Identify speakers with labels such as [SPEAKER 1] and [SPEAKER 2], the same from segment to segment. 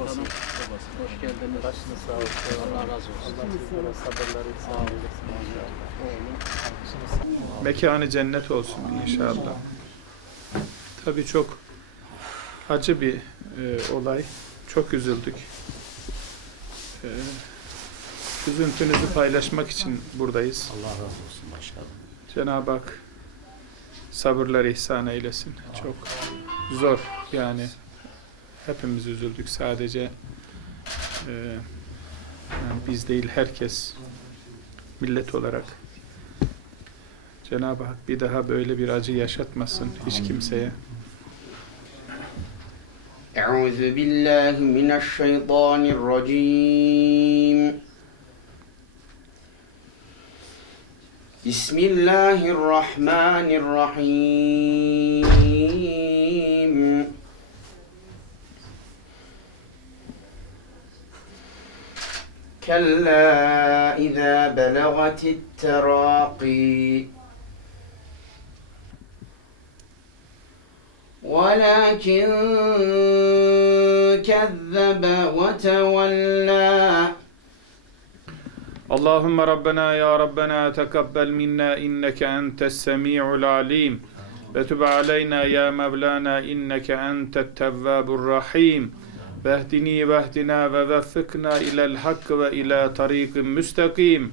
[SPEAKER 1] Babası. Hoş geldiniz.
[SPEAKER 2] Başınız sağ olsun.
[SPEAKER 1] Allah razı olsun.
[SPEAKER 2] Allah sizlere sabırları ihsan eylesin inşallah.
[SPEAKER 3] Mekanı cennet olsun inşallah. Tabii çok acı bir e, olay. Çok üzüldük. E, üzüntünüzü paylaşmak için buradayız.
[SPEAKER 1] Allah razı olsun başkanım.
[SPEAKER 3] Cenab-ı Hak sabırlar ihsan eylesin. Çok zor yani hepimiz üzüldük. Sadece e, yani biz değil herkes millet olarak Cenab-ı Hak bir daha böyle bir acı yaşatmasın hiç kimseye.
[SPEAKER 4] Euzu billahi mineşşeytanirracim. Bismillahirrahmanirrahim. كلا إذا بلغت التراقي. ولكن كذب وتولى.
[SPEAKER 3] اللهم ربنا يا ربنا تقبل منا إنك أنت السميع العليم. وتب علينا يا مولانا إنك أنت التواب الرحيم. واهدني واهدنا ووفقنا إلى الحق وإلى طريق مستقيم.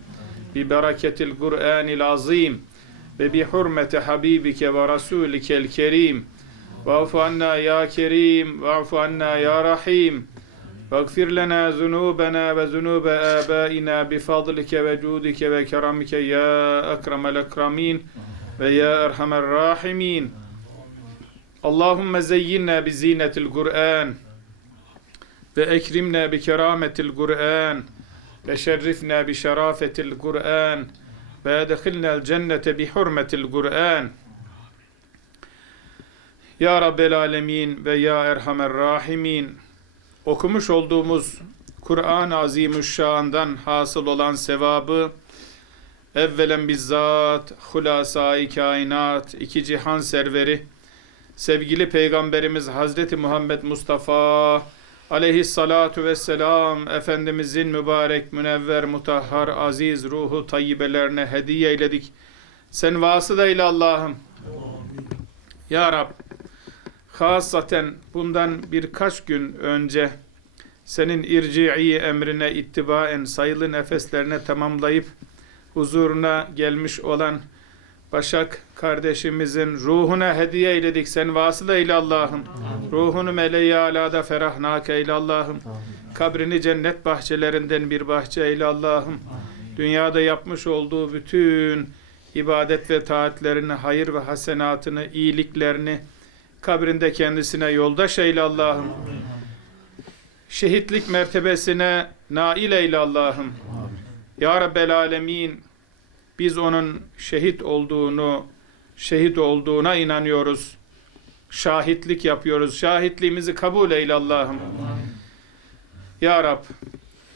[SPEAKER 3] ببركة القرآن العظيم. وبحرمة حبيبك ورسولك الكريم. واعف عنا يا كريم واعف عنا يا رحيم. واغفر لنا ذنوبنا وذنوب آبائنا بفضلك وجودك وكرمك يا أكرم الأكرمين ويا أرحم الراحمين. اللهم زينا بزينة القرآن. ve ekrimne bi kerametil Kur'an ve şerrifne bi şerafetil Kur'an ve edhilnel cennete bi hurmetil Kur'an. Ya Rabbel Alemin ve Ya Erhamer Rahimin okumuş olduğumuz Kur'an-ı Azimüşşan'dan hasıl olan sevabı evvelen bizzat hulasai kainat iki cihan serveri sevgili peygamberimiz Hazreti Muhammed Mustafa aleyhissalatu vesselam Efendimizin mübarek, münevver, mutahhar, aziz ruhu tayyibelerine hediye eyledik. Sen vasıtayla Allah'ım. Ya Rab, hasaten bundan birkaç gün önce senin irci'i emrine ittibaen sayılı nefeslerine tamamlayıp huzuruna gelmiş olan Başak kardeşimizin ruhuna hediye eyledik. Sen vasıla eyle Allah'ım. Ruhunu meleği alada ferahnak eyle Allah'ım. Kabrini cennet bahçelerinden bir bahçe eyle Allah'ım. Dünyada yapmış olduğu bütün ibadet ve taatlerini, hayır ve hasenatını, iyiliklerini kabrinde kendisine yoldaş eyle Allah'ım. Şehitlik mertebesine nail eyle Allah'ım. Ya Rabbel Alemin biz onun şehit olduğunu, şehit olduğuna inanıyoruz. Şahitlik yapıyoruz. Şahitliğimizi kabul eyle Allah'ım. Ya Rab,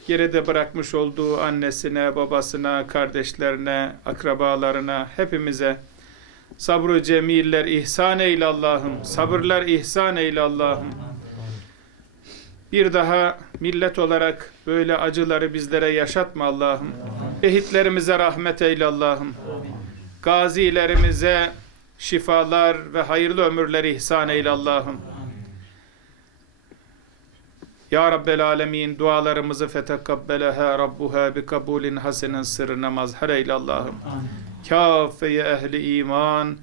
[SPEAKER 3] geride bırakmış olduğu annesine, babasına, kardeşlerine, akrabalarına, hepimize sabrı cemiller ihsan eyle Allah'ım. Sabırlar ihsan eyle Allah'ım. Bir daha millet olarak böyle acıları bizlere yaşatma Allah'ım. Şehitlerimize rahmet eyle Allah'ım. Gazilerimize şifalar ve hayırlı ömürler ihsan eyle Allah'ım. Ya Rabbel Alemin dualarımızı fetekabbeleha Rabbuha bi kabulin hasenin sırrına mazhar eyle Allah'ım. Kâfeye ehli iman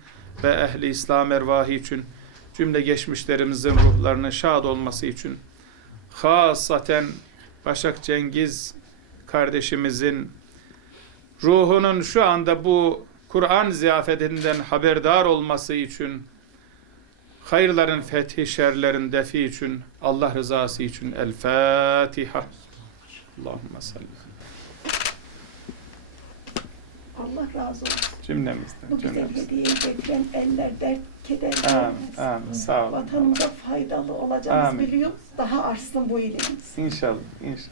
[SPEAKER 3] ve ehli İslam ervahı için cümle geçmişlerimizin ruhlarının şad olması için hasaten Başak Cengiz kardeşimizin ruhunun şu anda bu Kur'an ziyafetinden haberdar olması için hayırların fethi şerlerin defi için Allah rızası için El Fatiha Allahümme salli
[SPEAKER 5] Allah razı olsun.
[SPEAKER 3] cümlemizden
[SPEAKER 5] Bu güzel
[SPEAKER 3] cümlemizden.
[SPEAKER 5] hediyeyi getiren eller dert keder
[SPEAKER 3] Amin,
[SPEAKER 5] vermez.
[SPEAKER 3] amin. Sağ olun.
[SPEAKER 5] Vatanımıza faydalı olacağımızı
[SPEAKER 3] Amin.
[SPEAKER 5] biliyoruz. Daha artsın bu ilimiz.
[SPEAKER 3] İnşallah, inşallah.